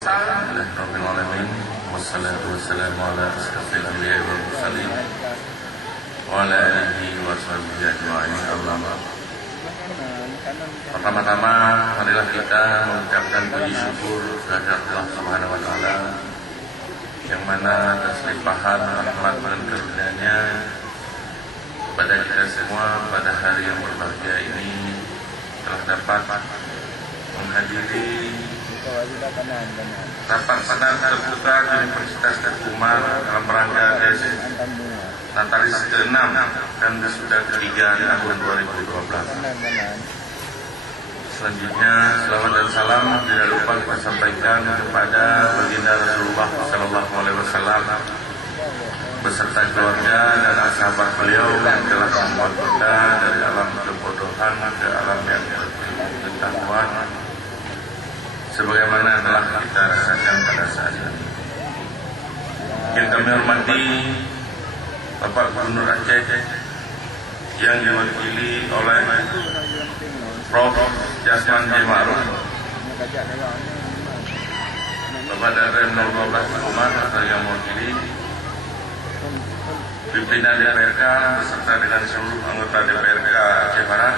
Alhamdulillahirrahmanirrahim. Wassalatu wassalamu ala asyrafil anbiya'i wal mursalin wa ala alihi wa sahbihi ajma'in. Pertama-tama marilah kita mengucapkan puji syukur kehadirat Allah Subhanahu wa taala yang mana atas limpahan rahmat dan karunia-Nya kepada kita semua pada hari yang berbahagia ini telah dapat menghadiri rapat senat terbuka di Universitas Teguh Umar dalam rangka Natalis ke-6 dan wisuda ke-3 tahun 2012. Selanjutnya selamat dan salam tidak lupa kita sampaikan kepada baginda Rasulullah SAW beserta keluarga dan sahabat beliau yang telah membuat kita dari alam kebodohan ke alam yang berpengetahuan sebagaimana telah kita rasakan pada saat ini. Yang kami hormati Bapak Gubernur Aceh yang diwakili oleh Prof. Jasman J. Ma'ruf, Bapak Darren 012 Umar atau yang mewakili pimpinan DPRK beserta dengan seluruh anggota DPRK Aceh Barat,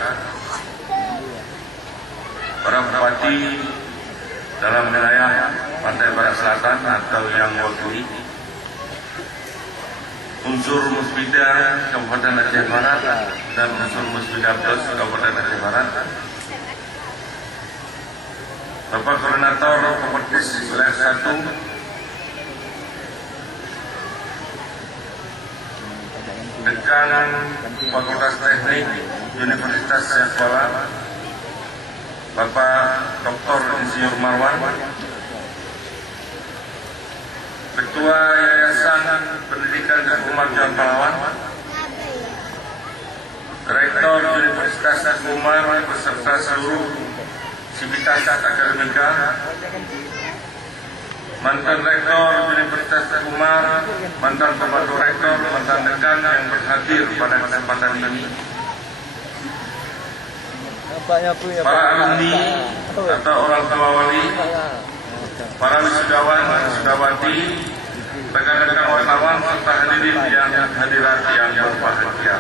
para bupati dalam wilayah Pantai Barat Selatan atau yang mewakili unsur Musbida Kabupaten Aceh Barat dan unsur Musbida Plus Kabupaten Aceh Barat, Bapak Koordinator Kompetisi Wilayah 1, Dekan Fakultas Teknik Universitas Sekolah, Bapak Dr. Insinyur Marwan, Ketua Yayasan Pendidikan Teguh Umar Jalan Pahlawan, Rektor Universitas Teguh Umar beserta seluruh sivitas akademika, mantan Rektor Universitas Teguh Umar, mantan pembantu Rektor, mantan dekan yang berhadir pada kesempatan ini, para alumni atau orang tua wali, para wisudawan, wisudawati, rekan-rekan wartawan serta hadirin yang hadirat yang berbahagia.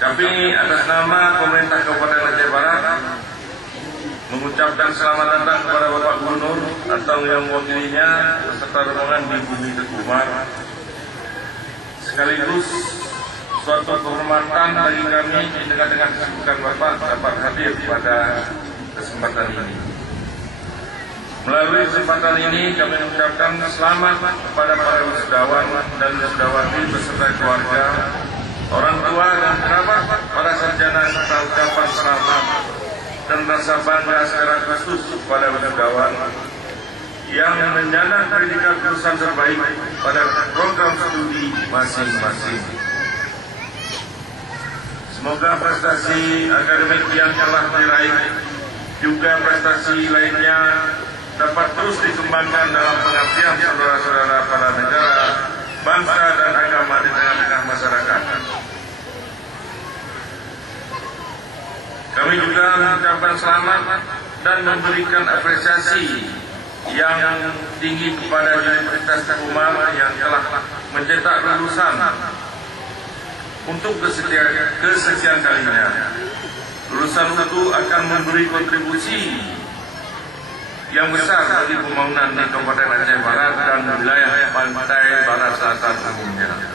Kami atas nama pemerintah Kabupaten Aceh Barat mengucapkan selamat datang kepada Bapak Gubernur atau yang mewakilinya beserta rombongan di bumi Teguh Umar, sekaligus suatu kehormatan bagi kami di tengah-tengah kesibukan Bapak dapat hadir pada kesempatan ini. Melalui kesempatan ini kami mengucapkan selamat kepada para wisudawan dan wisudawati beserta keluarga, orang tua dan kerabat, para sarjana serta ucapan selamat dan rasa bangga secara khusus kepada wisudawan yang menyandang pendidikan lulusan terbaik pada program studi masing-masing. Semoga prestasi akademik yang telah diraih juga prestasi lainnya dapat terus dikembangkan dalam pengabdian saudara-saudara pada negara, bangsa dan agama di tengah-tengah masyarakat. Kami juga mengucapkan selamat dan memberikan apresiasi yang tinggi kepada Universitas Teguh Umar yang telah mencetak lulusan untuk kesekian kalinya. Lulusan itu akan memberi kontribusi yang besar bagi pembangunan di Kabupaten Aceh Barat dan wilayah Pantai Barat Selatan umumnya.